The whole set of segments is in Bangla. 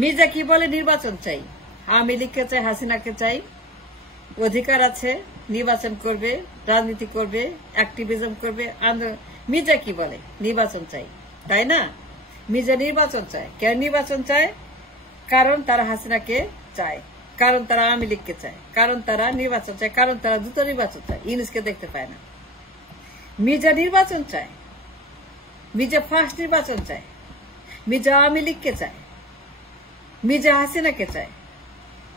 মির্জা কি বলে? নির্বাচন চাই, আওয়ামী লীগকে চাই, হাসিনাকে চাই, অধিকার আছে, নির্বাচন করবে, রাজনীতি করবে, অ্যাক্টিভিজম করবে, আন্দোলন। মির্জা কি বলে? নির্বাচন চাই, তাই না? মির্জা নির্বাচন চায়। কেন নির্বাচন চায়? কারণ তারা হাসিনাকে চায়, কারণ তারা আওয়ামী লীগকে চায়, কারণ তারা নির্বাচন চায়, কারণ তারা দ্রুত নির্বাচন চায়, ইউনূসকে দেখতে পায় না। মির্জা নির্বাচন চায়, মির্জা ফার্স্ট নির্বাচন চায়, মির্জা আওয়ামী লীগকে চায়, মির্জা হাসিনাকে চায়,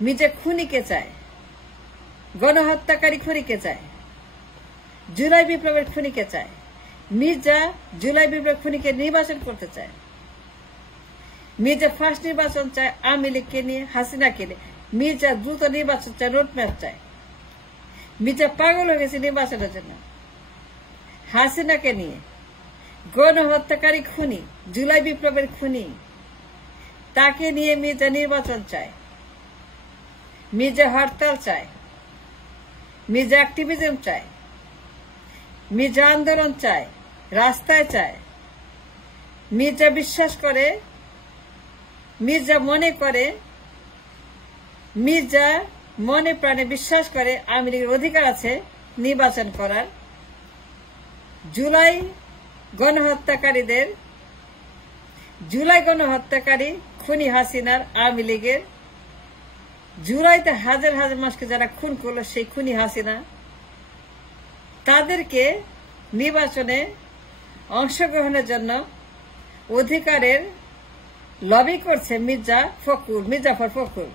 মির্জা খুনিকে চায়, গণহত্যাকারী খুনিকে চায়, জুলাই বিপ্লবের খুনিকে চায়। মির্জা জুলাই বিপ্লবের খুনিকে নির্বাচন করতে চায়। মির্জা ফার্স্ট নির্বাচন চায় আওয়ামী লীগকে নিয়ে, হাসিনাকে নিয়ে। মির্জা দ্রুত নির্বাচন চায়, রোডম্যাপ চায়। মির্জা পাগল হয়ে গেছে নির্বাচনের জন্য। হাসিনাকে নিয়ে, গণহত্যাকারী খুনি, জুলাই বিপ্লবের খুনি, তাকে নিয়ে মির্জা নির্বাচন চায়। মির্জা হরতাল চায়, মির্জা অ্যাক্টিভিজম চায়, মির্জা আন্দোলন চায়, রাস্তায় চায়। মির্জা বিশ্বাস করে, মির্জা মনে করে, মির্জা মনে প্রাণে বিশ্বাস করে আওয়ামী লীগের অধিকার আছে নির্বাচন করার। জুলাই গণহত্যাকারী খুনি হাসিনার, আওয়ামী লীগের, জুলাইতে হাজার হাজার মানুষকে যারা খুন করলো সেই খুনি হাসিনা, তাদেরকে নির্বাচনে অংশগ্রহণের জন্য অধিকারের লবি করছে মির্জাফর ফখরুল।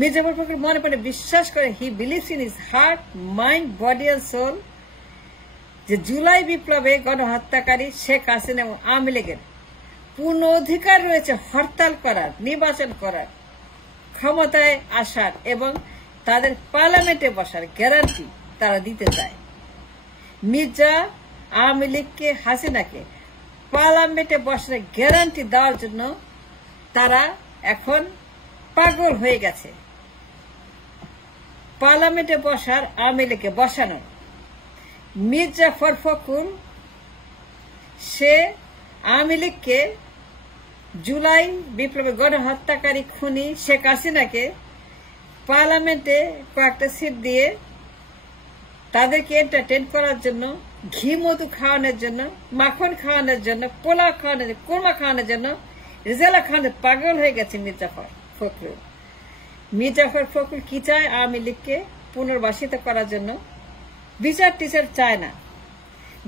মির্জাফর ফখরুল মনে প্রাণে বিশ্বাস করে, he believes in his heart, mind, body and soul, যে জুলাই বিপ্লবে গণহত্যাকারী শেখ হাসিনা এবং আওয়ামী লীগের পূর্ণ অধিকার রয়েছে হরতাল করার, নির্বাচন করার, ক্ষমতায় আসার এবং তাদের পার্লামেন্টে বসার গ্যারান্টি তারা দিতে চায়। মির্জা আওয়ামী লীগকে, হাসিনাকে পার্লামেন্টে বসার গ্যারান্টি দেওয়ার জন্য তারা এখন পাগল হয়ে গেছে। পার্লামেন্টে বসার, আওয়ামী লীগকে বসানো। মির্জাফর ফখরুল সে আওয়ামী লীগকে, জুলাই বিপ্লবে গণহত্যাকারী খুনি শেখ হাসিনাকে পার্লামেন্টে কয়েকটা সিট দিয়ে তাদেরকে এন্টারটেন করার জন্য, ঘি মধু খাওয়ানোর জন্য, মাখন খাওয়ানোর জন্য, পোলাও খাওয়ানোর জন্য, কোরমা খাওয়ানোর জন্য রেজালা খাওয়ানোর পাগল হয়ে গেছে মির্জাফর ফখরুল। মির্জাফর ফখরুল কি চায়? আওয়ামী লীগকে পুনর্বাসিত করার জন্য। বিচার টিচার চায় না,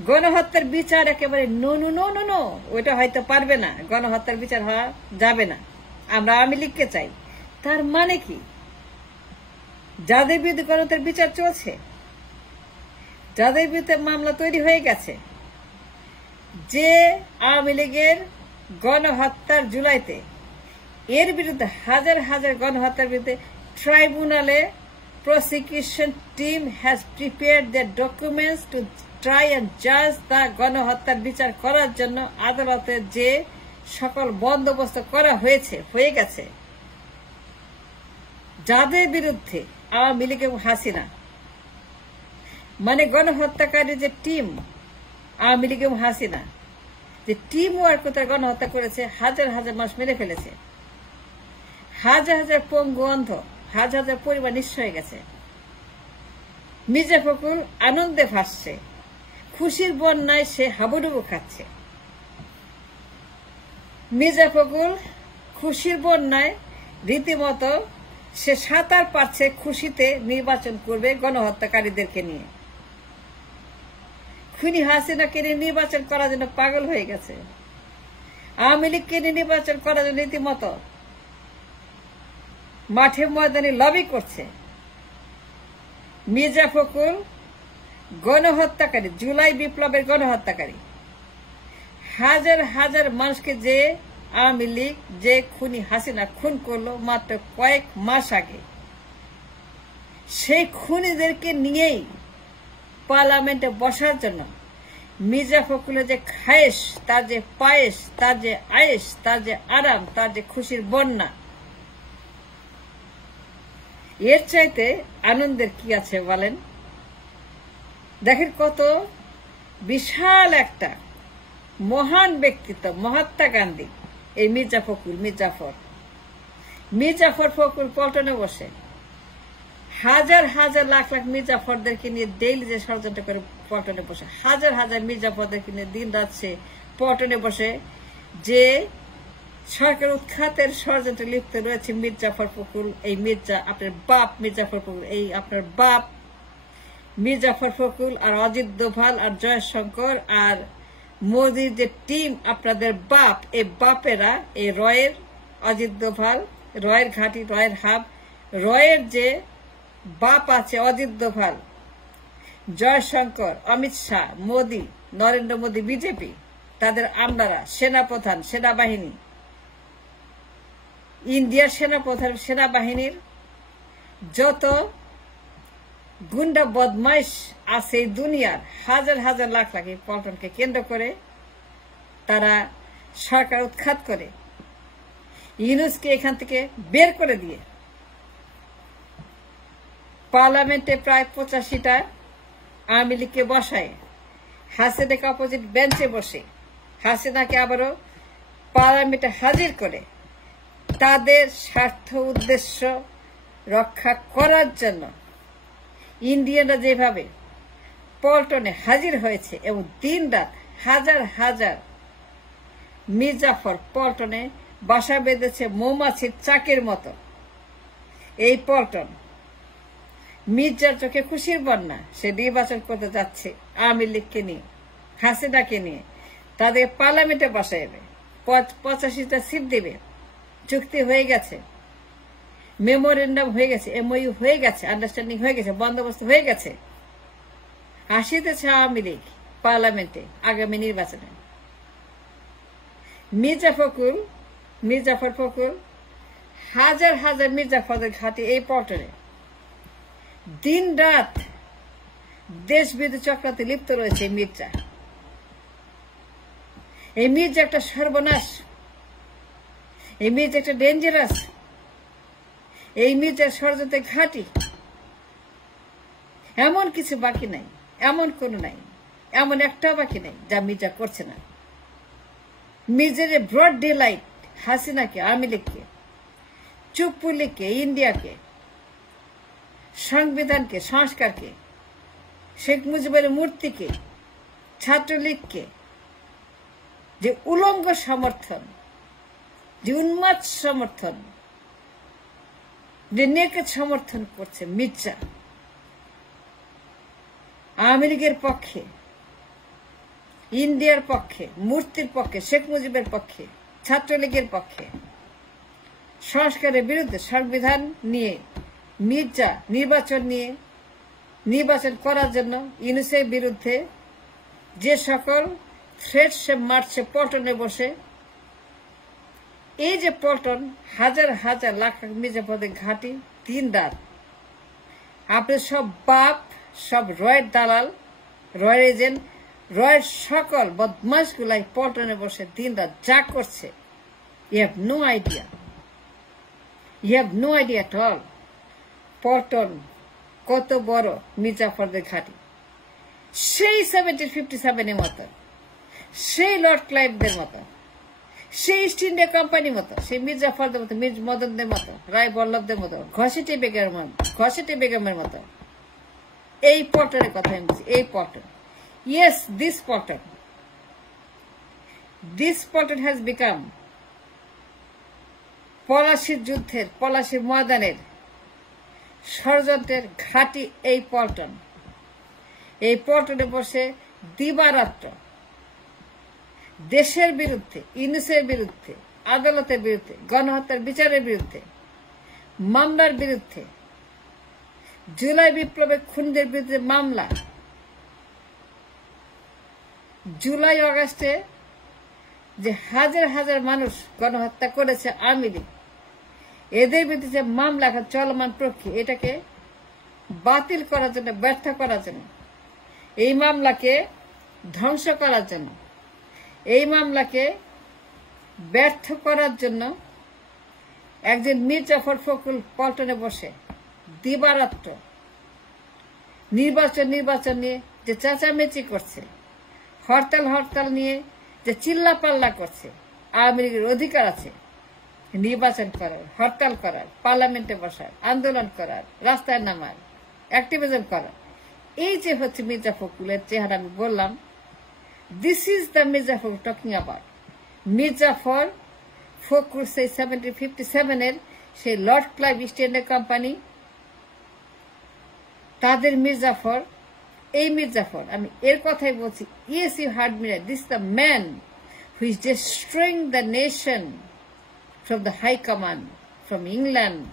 গণহত্যার বিচার একেবারে no no no no no, ওইটা হয়তো পারবে না, গণহত্যার বিচার হওয়া যাবে না, আমরা আওয়ামী লীগকে চাই। তার মানে কি? যাদের বিরুদ্ধে গণহত্যার বিচার চলছে, যাদের বিরুদ্ধে মামলা তৈরি হয়ে গেছে, যে আওয়ামী লীগের গণহত্যার জুলাইতে, এর বিরুদ্ধে হাজার হাজার গণহত্যার বিরুদ্ধে ট্রাইব্যুনালে prosecution team has prepared their documents to try and judge the গণহত্যার বিচার করার জন্য আদালতে যে সকল বন্দোবস্ত করা হয়ে গেছে, যাদের বিরুদ্ধে আওয়ামী লীগ এবং হাসিনা, মানে গণহত্যাকারী যে টিম আওয়ামী লীগ এবং হাসিনা, যে টিম ওয়ার্ক করে গণহত্যা করেছে, হাজার হাজার মানুষ মেরে ফেলেছে, হাজার হাজার পঙ্গু অন্ধ, হাজার হাজার পরিবার নিঃস্ব হয়ে গেছে। মির্জা ফখরুল আনন্দে ভাসছে, খুশির বন্যায় সে হাবুডুবু খাচ্ছে। মির্জা ফখরুল খুশির বন্যায় রীতিমতো সে সাঁতার পারছে, খুশিতে নির্বাচন করবে গণহত্যাকারীদেরকে নিয়ে। খুনি হাসিনাকে নিয়ে নির্বাচন করার জন্য পাগল হয়ে গেছে। আওয়ামী লীগকে নিয়ে নির্বাচন করার জন্য রীতিমতো মাঠে ময়দানে লবি করছে। মির্জা ফখরুল গণহত্যাকারী, জুলাই বিপ্লবের গণহত্যাকারী, হাজার হাজার মানুষকে যে আওয়ামী লীগ, যে খুনি হাসিনা খুন করলো মাত্র কয়েক মাস আগে, সেই খুনিদেরকে নিয়েই পার্লামেন্টে বসার জন্য মির্জা ফখরুলের যে খায়েশ, তার যে পায়েস, তার যে আয়েশ, তার যে আরাম, তার যে খুশির বন্যা, এর চাইতে আনন্দের কি আছে বলেন? দেখেন কত বিশাল একটা মহান ব্যক্তিত্ব, মহাত্মা গান্ধী, এই মির্জা ফখরুল, মির্জাফর। মীর জাফর ফখরুল পল্টনে বসে হাজার হাজার লাখ লাখ মীর জাফরদেরকে নিয়ে ডেইলি যে ষড়যন্ত্র করে পল্টনে বসে, হাজার হাজার মীর জাফরদেরকে নিয়ে দিন রাত সে পল্টনে বসে যে সরকার উৎখাতের ষড়যন্ত্রে লিপ্ত রয়েছে মীর জাফর ফখরুল। এই আপনার বাপ মীর জাফর ফখরুল, এই আপনার বাপ মীর জাফর ফখরুল আর অজিত দোভাল আর জয়শঙ্কর আর মোদির যে টিম, আপনাদের বাপ, এই বাপেরা এই রয়ের অজিত দোভাল, রয়ের ঘাঁটি, রয়ের হাব, রয়ের যে বাপ আছে অজিত দোভাল, জয়শঙ্কর, অমিত শাহ, মোদি, নরেন্দ্র মোদি, বিজেপি, তাদের আমলারা, সেনাপ্রধান, সেনাবাহিনী, ইন্ডিয়ার সেনাপ্রধান, সেনাবাহিনীর যত গুন্ডা বদমাইশ আছে এই দুনিয়ার হাজার হাজার লাখ লাখ এই পল্টনকে কেন্দ্র করে তারা সরকার উৎখাত করে ইউনূসকে এখান থেকে বের করে দিয়ে পার্লামেন্টে প্রায় 85টা আওয়ামী লীগকে বসায়, হাসিনাকে অপোজিট বেঞ্চে বসে হাসিনাকে আবারও পার্লামেন্টে হাজির করে তাদের স্বার্থ উদ্দেশ্য রক্ষা করার জন্য ইন্ডিয়ানরা যেভাবে পল্টনে হাজির হয়েছে এবং দিন রাত হাজার হাজার মীর জাফর পল্টনে বাসা বেঁধেছে মৌমাছির চাকের মতো। এই পল্টন মির্জার চোখে খুশির বন্যা, সে নির্বাচন করতে যাচ্ছে আওয়ামী লীগকে নিয়ে, হাসিনাকে নিয়ে, তাদের পার্লামেন্টে বসাইবে, 85টা সিট দিবে, চুক্তি হয়ে গেছে, মেমোরেন্ডাম হয়ে গেছে, এমওইউ হয়ে গেছে, আন্ডারস্ট্যান্ডিং হয়ে গেছে, বন্দোবস্ত হয়ে গেছে। আসিতেছে আওয়ামী লীগ পার্লামেন্টে আগামী নির্বাচনে। মীর জাফর ফখরুল হাজার হাজার মীর জাফরদের ঘাঁটি এই পল্টনে দিন রাত দেশ বিরোধী চক্রান্তে লিপ্ত রয়েছে। এই মির্জা একটা সর্বনাশ, এই মির্জা একটা ডেঞ্জারাস, এই মির্জার ষড়যন্ত্রের ঘাঁটি। এমন কিছু বাকি নাই, এমন কোনো নাই, এমন একটা বাকি নাই যা মির্জা করছে না। মির্জার ব্রড ডে লাইট হাসিনাকে, আওয়ামী লীগকে, চুপ্পু লীগকে, ইন্ডিয়াকে, সংবিধানকে, সংস্কারকে, শেখ মুজিবের মূর্তিকে, ছাত্রলীগকে যে উলঙ্গ সমর্থন, যে উন্মাদ সমর্থন, যে নেকেড সমর্থন করছে মির্জা আওয়ামী লীগের পক্ষে, ইন্ডিয়ার পক্ষে, মূর্তির পক্ষে, শেখ মুজিবের পক্ষে, ছাত্রলীগের পক্ষে, সংস্কারের বিরুদ্ধে, সংবিধান নিয়ে মির্জা নির্বাচন করার জন্য ইউনূসের বিরুদ্ধে যে সকল থ্রেট সে মারছে পল্টনে বসে, এই যে পল্টন হাজার হাজার লাখ লাখ মির্জাফরদের ঘাঁটি দিন রাত, আপনি সব বাপ, সব রয়ের দালাল, রয়ের এজেন্ট, রয়ের সকল বদমাশ গুলাই পল্টনে বসে দিন রাত যা করছে, you have no idea, at all. Paltan কত বড় মির্জাফরদের ঘাঁটি, সেই 1757 মতো, সেই লর্ড ক্লাইভদের মতো, সেই ইস্ট ইন্ডিয়া কোম্পানির মতো, সেই মির্জাফরদের মতো, মীর মদনদের মতো, রায় বল্লভদের মতো, ঘসেটি বেগমের মতো। এই পল্টনের কথা আমি বলছি, এই পল্টন। Yes, this Paltan has become পলাশির যুদ্ধের, পলাশির ময়দানের ষড়যন্ত্রের ঘাঁটি এই পল্টন। এই পল্টনে বসে দিবারাত্র দেশের বিরুদ্ধে, ইউনূসের বিরুদ্ধে, আদালতের বিরুদ্ধে, গণহত্যার বিচারের বিরুদ্ধে, মামলার বিরুদ্ধে, জুলাই বিপ্লবের খুনিদের বিরুদ্ধে মামলা, জুলাই আগস্টে যে হাজার হাজার মানুষ গণহত্যা করেছে আওয়ামী লীগ, এদের বিরুদ্ধে যে মামলা এখন চলমান প্রক্রিয়া, এটাকে বাতিল করার জন্য, ব্যর্থ করার জন্য, এই মামলাকে ধ্বংস করার জন্য, এই মামলাকে ব্যর্থ করার জন্য একজন মীর জাফর ফখরুল পল্টনে বসে দিবারাত্র নির্বাচন নিয়ে যে চেঁচামেচি করছে, হরতাল নিয়ে যে চিল্লাপাল্লা করছে, আওয়ামী লীগের অধিকার আছে, নির্বাচন করার, হরতাল করার, পার্লামেন্টে বসার, আন্দোলন করার, রাস্তায় নামার, অ্যাক্টিভিজম করার, এই যে হচ্ছে মির্জা ফখরুলের চেহারা আমি বললাম, this is the Mirza Fakhrul talking about. Mirza Fakhrul সেই 1757 সেই Lord Clive East India Company, তাদের মির্জাফর, এই মির্জাফর, আমি এর কথাই বলছি। Yes, you heard me right, this the man who is destroying the nation from the high command, from England,